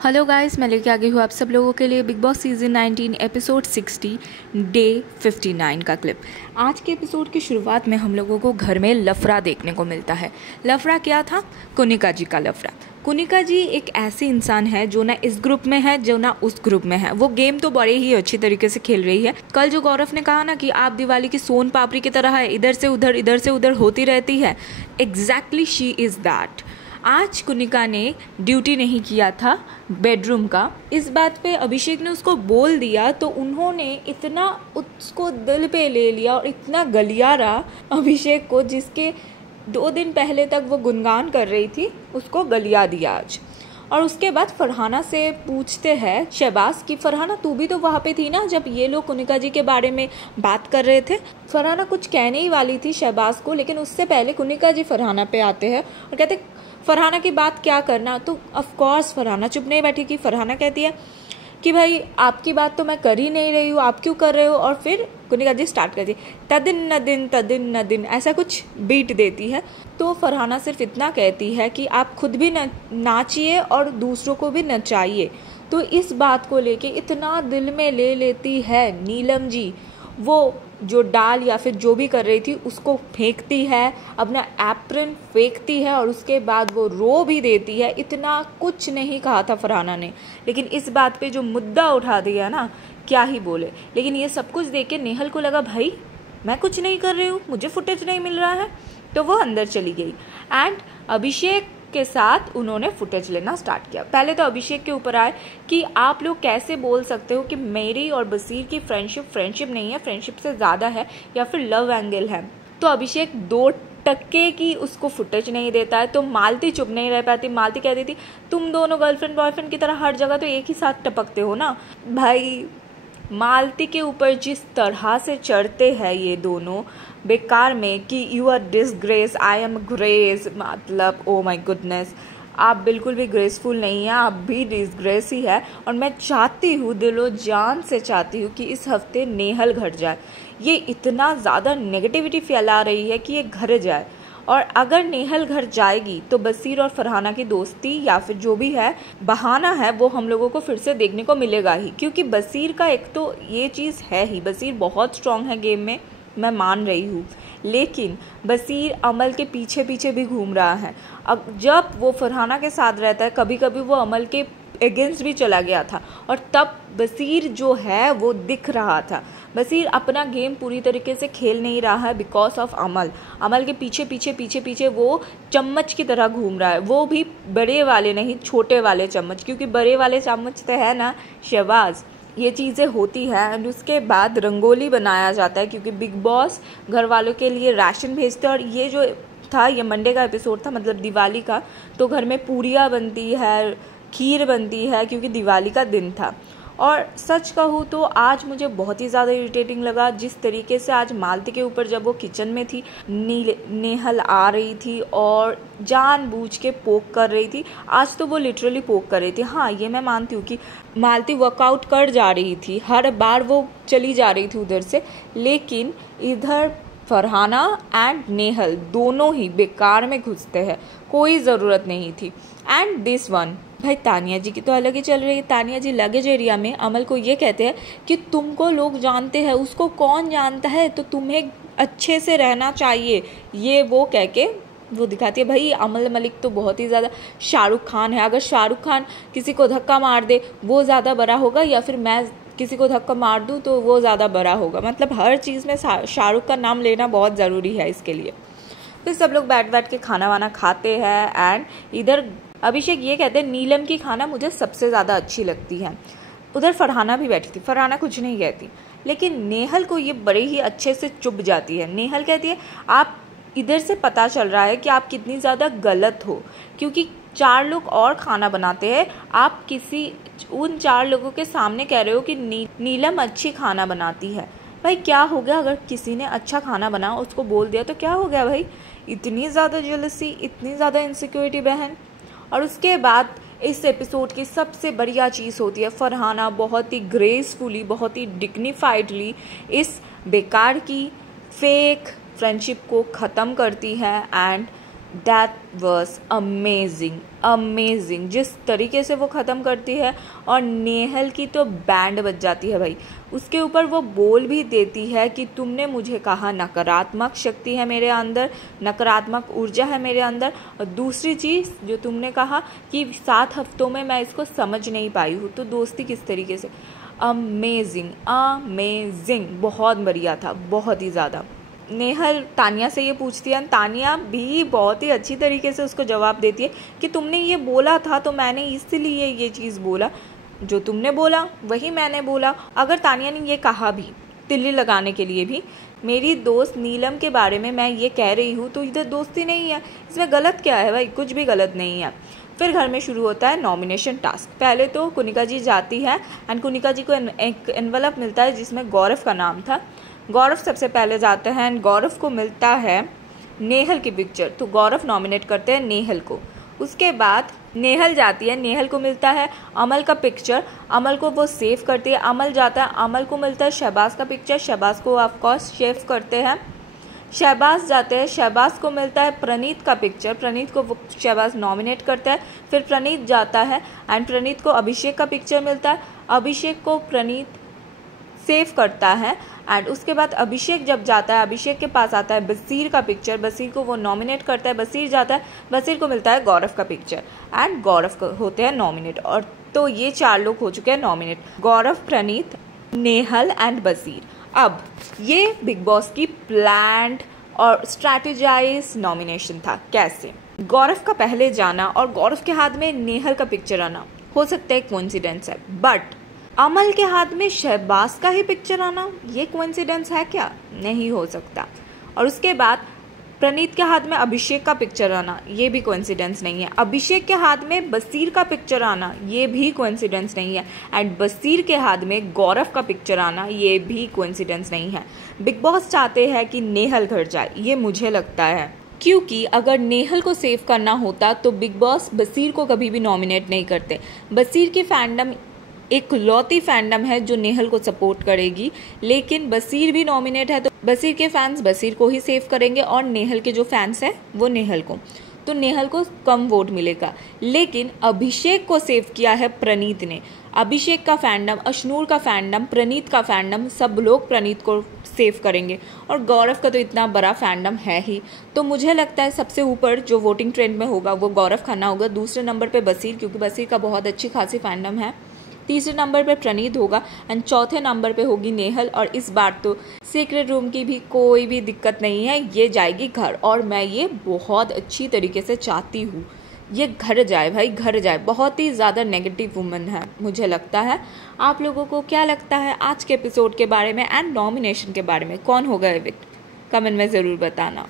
Hello guys, मैं लेके आ गई हूँ आप सब लोगों के लिए big boss season 19 episode 60 day 59 का क्लिप। आज के एपिसोड की शुरुआत में हम लोगों को घर में लफड़ा देखने को मिलता है। लफड़ा क्या था? कुनिका जी का लफड़ा। कुनिका जी एक ऐसी इंसान है जो ना इस ग्रुप में है जो ना उस ग्रुप में है। वो गेम तो बड़े ही अच्छी तरीके से खेल रही है। कल जो गौरव ने कहा ना कि आप दिवाली की सोन पापड़ी की तरह है, इधर से उधर होती रहती है, एग्जैक्टली शी इज़ दैट। आज कुनिका ने ड्यूटी नहीं किया था बेडरूम का। इस बात पे अभिषेक ने उसको बोल दिया तो उन्होंने इतना उसको दिल पे ले लिया और इतना गलियारा अभिषेक को, जिसके 2 दिन पहले तक वो गुणगान कर रही थी, उसको गलिया दिया आज। और उसके बाद फरहाना से पूछते हैं शहबाज कि फरहाना तू भी तो वहाँ पे थी ना जब ये लोग कुनिका जी के बारे में बात कर रहे थे। फरहाना कुछ कहने ही वाली थी शहबाज को, लेकिन उससे पहले कुनिका जी फरहाना पे आते हैं और कहते फरहाना की बात क्या करना। तो ऑफ कोर्स फरहाना चुप नहीं बैठी कि फरहाना कहती है कि भाई आपकी बात तो मैं कर ही नहीं रही हूँ, आप क्यों कर रहे हो। और फिर कुनिका जी स्टार्ट करती तदिन न दिन ऐसा कुछ बीट देती है। तो फरहाना सिर्फ इतना कहती है कि आप खुद भी नाचिए और दूसरों को भी नचाइए। तो इस बात को लेके इतना दिल में ले लेती है नीलम जी। वो जो डाल या फिर जो भी कर रही थी उसको फेंकती है, अपना एप्रन फेंकती है और उसके बाद वो रो भी देती है। इतना कुछ नहीं कहा था फरहाना ने, लेकिन इस बात पे जो मुद्दा उठा दिया ना, क्या ही बोले। लेकिन ये सब कुछ देख के नेहल को लगा भाई मैं कुछ नहीं कर रही हूँ, मुझे फुटेज नहीं मिल रहा है, तो वो अंदर चली गई। एंड अभिषेक के साथ उन्होंने फुटेज लेना स्टार्ट किया। पहले तो अभिषेक के ऊपर आए कि आप लोग कैसे बोल सकते हो कि मेरी और बसीर की फ्रेंडशिप नहीं है, फ्रेंडशिप से ज़्यादा है या फिर लव एंगल है। तो अभिषेक 2% की उसको फुटेज नहीं देता है। तो मालती चुप नहीं रह पाती। मालती कहती थी तुम दोनों गर्लफ्रेंड बॉयफ्रेंड की तरह हर जगह तो एक ही साथ टपकते हो ना। भाई मालती के ऊपर जिस तरह से चढ़ते हैं ये दोनों बेकार में कि you are disgrace, I am grace, मतलब ओ माय गुडनेस, आप बिल्कुल भी ग्रेसफुल नहीं हैं, आप भी डिसग्रेस ही है। और मैं चाहती हूँ, दिलो जान से चाहती हूँ कि इस हफ्ते नेहल घर जाए। ये इतना ज़्यादा नेगेटिविटी फैला रही है कि ये घर जाए। और अगर नेहल घर जाएगी तो बसीर और फरहाना की दोस्ती या फिर जो भी है बहाना है वो हम लोगों को फिर से देखने को मिलेगा ही। क्योंकि बसीर का एक तो ये चीज़ है ही, बसीर बहुत स्ट्रांग है गेम में, मैं मान रही हूँ, लेकिन बसीर अमल के पीछे पीछे भी घूम रहा है। अब जब वो फरहाना के साथ रहता है कभी कभी वो अमल के अगेंस्ट भी चला गया था और तब बसीर जो है वो दिख रहा था। बसीर अपना गेम पूरी तरीके से खेल नहीं रहा है बिकॉज ऑफ अमल के पीछे वो चम्मच की तरह घूम रहा है। वो भी बड़े वाले नहीं, छोटे वाले चम्मच, क्योंकि बड़े वाले चम्मच तो है ना शहबाज। ये चीज़ें होती हैं। एंड उसके बाद रंगोली बनाया जाता है क्योंकि बिग बॉस घर वालों के लिए राशन भेजते हैं। और ये जो था ये मंडे का एपिसोड था, मतलब दिवाली का, तो घर में पूरियाँ बनती है, खीर बनती है क्योंकि दिवाली का दिन था। और सच कहूँ तो आज मुझे बहुत ही ज़्यादा इरिटेटिंग लगा जिस तरीके से आज मालती के ऊपर जब वो किचन में थी नेहल आ रही थी और जानबूझ के पोक कर रही थी। आज तो वो लिटरली पोक कर रही थी। हाँ, ये मैं मानती हूँ कि मालती वर्कआउट कर जा रही थी, हर बार वो चली जा रही थी उधर से, लेकिन इधर फरहाना एंड नेहल दोनों ही बेकार में घुसते हैं, कोई ज़रूरत नहीं थी। एंड दिस वन, भाई तानिया जी की तो अलग ही चल रही है। तानिया जी लगेज एरिया में अमल को ये कहते हैं कि तुमको लोग जानते हैं, उसको कौन जानता है, तो तुम्हें अच्छे से रहना चाहिए, ये वो कह के वो दिखाती है। भाई अमल मलिक तो बहुत ही ज़्यादा शाहरुख खान है। अगर शाहरुख खान किसी को धक्का मार दे वो ज़्यादा बड़ा होगा, या फिर मैं किसी को धक्का मार दूँ तो वो ज़्यादा बड़ा होगा। मतलब हर चीज़ में शाहरुख का नाम लेना बहुत ज़रूरी है इसके लिए। फिर सब लोग बैठ के खाना वाना खाते हैं। एंड इधर अभिषेक ये कहते हैं नीलम की खाना मुझे सबसे ज़्यादा अच्छी लगती है। उधर फरहाना भी बैठी थी, फरहाना कुछ नहीं कहती, लेकिन नेहल को ये बड़े ही अच्छे से चुभ जाती है। नेहल कहती है आप इधर से पता चल रहा है कि आप कितनी ज़्यादा गलत हो, क्योंकि 4 लोग और खाना बनाते हैं, आप उन 4 लोगों के सामने कह रहे हो कि नीलम अच्छी खाना बनाती है। भाई क्या हो गया अगर किसी ने अच्छा खाना बना उसको बोल दिया तो क्या हो गया भाई? इतनी ज़्यादा जेलसी, इतनी ज़्यादा इनसिक्योरिटी बहन। और उसके बाद इस एपिसोड की सबसे बढ़िया चीज़ होती है फरहाना बहुत ही ग्रेसफुली, बहुत ही डिग्निफाइडली इस बेकार की फेक फ्रेंडशिप को ख़त्म करती है एंड दैट वॉज अमेजिंग जिस तरीके से वो ख़त्म करती है, और नेहल की तो बैंड बज जाती है भाई। उसके ऊपर वो बोल भी देती है कि तुमने मुझे कहा नकारात्मक शक्ति है मेरे अंदर, नकारात्मक ऊर्जा है मेरे अंदर, और दूसरी चीज़ जो तुमने कहा कि 7 हफ्तों में मैं इसको समझ नहीं पाई हूँ। तो दोस्ती किस तरीके से, अमेजिंग, बहुत बढ़िया था, बहुत ही ज़्यादा। नेहल तानिया से ये पूछती है, तानिया भी बहुत ही अच्छी तरीके से उसको जवाब देती है कि तुमने ये बोला था तो मैंने इसलिए ये चीज़ बोला, जो तुमने बोला वही मैंने बोला। अगर तानिया ने ये कहा भी तिल्ली लगाने के लिए भी, मेरी दोस्त नीलम के बारे में मैं ये कह रही हूँ, तो इधर दोस्ती नहीं है, इसमें गलत क्या है भाई, कुछ भी गलत नहीं है। फिर घर में शुरू होता है नॉमिनेशन टास्क। पहले तो कुनिका जी जाती है एंड कुनिका जी को एक एनवलप मिलता है जिसमें गौरव का नाम था। गौरव सबसे पहले जाते हैं एंड गौरव को मिलता है नेहल की पिक्चर, तो गौरव नॉमिनेट करते हैं नेहल को। उसके बाद नेहल जाती है, नेहल को मिलता है अमल का पिक्चर, अमल को वो सेव करती है। अमल जाता है, अमल को मिलता है शहबाज का पिक्चर, शहबाज को ऑफकोर्स सेव करते हैं। शहबाज जाते हैं, शहबाज को मिलता है प्रणीत का पिक्चर, प्रणीत को वो शहबाज नॉमिनेट करता है। फिर प्रणीत जाता है एंड प्रणीत को अभिषेक का पिक्चर मिलता है, अभिषेक को प्रणीत सेव करता है। एंड उसके बाद अभिषेक जब जाता है, अभिषेक के पास आता है बसीर का पिक्चर, बसीर को वो नॉमिनेट करता है। बसीर जाता है, बसीर को मिलता है गौरव का पिक्चर एंड गौरव होते हैं नॉमिनेट। और तो ये 4 लोग हो चुके हैं नॉमिनेट, गौरव, प्रणीत, नेहल एंड बसीर। अब ये बिग बॉस की प्लान्ड और स्ट्रैटेजाइज नॉमिनेशन था। कैसे? गौरव का पहले जाना और गौरव के हाथ में नेहल का पिक्चर आना हो सकता है कोइंसिडेंस है, बट अमल के हाथ में शहबाज का ही पिक्चर आना ये कोइंसिडेंस है क्या? नहीं हो सकता। और उसके बाद प्रणीत के हाथ में अभिषेक का पिक्चर आना ये भी कोइंसिडेंस नहीं है। अभिषेक के हाथ में बसीर का पिक्चर आना ये भी कोइंसिडेंस नहीं है। एंड बसीर के हाथ में गौरव का पिक्चर आना ये भी कोइंसिडेंस नहीं है। बिग बॉस चाहते हैं कि नेहल घर जाए, ये मुझे लगता है, क्योंकि अगर नेहल को सेव करना होता तो बिग बॉस बसीर को कभी भी नॉमिनेट नहीं करते। बसीर की फैंडम एक लौती फैंडम है जो नेहल को सपोर्ट करेगी, लेकिन बसीर भी नॉमिनेट है तो बसीर के फैंस बसीर को ही सेव करेंगे और नेहल के जो फैंस हैं वो नेहल को, तो नेहल को कम वोट मिलेगा। लेकिन अभिषेक को सेव किया है प्रणीत ने। अभिषेक का फैंडम, अशनूर का फैंडम, प्रणीत का फैंडम, सब लोग प्रणीत को सेव करेंगे और गौरव का तो इतना बड़ा फैंडम है ही। तो मुझे लगता है सबसे ऊपर जो वोटिंग ट्रेंड में होगा वो गौरव खन्ना होगा। दूसरे नंबर पे बसीर, क्योंकि बसीर का बहुत अच्छी खासी फैंडम है। तीसरे नंबर पे प्रणीत होगा एंड चौथे नंबर पे होगी नेहल। और इस बार तो सीक्रेट रूम की भी कोई भी दिक्कत नहीं है, ये जाएगी घर। और मैं ये बहुत अच्छी तरीके से चाहती हूँ ये घर जाए भाई, घर जाए। बहुत ही ज़्यादा नेगेटिव वुमन है मुझे लगता है। आप लोगों को क्या लगता है आज के एपिसोड के बारे में एंड नॉमिनेशन के बारे में? कौन होगा एविक्ट? कमेंट में ज़रूर बताना।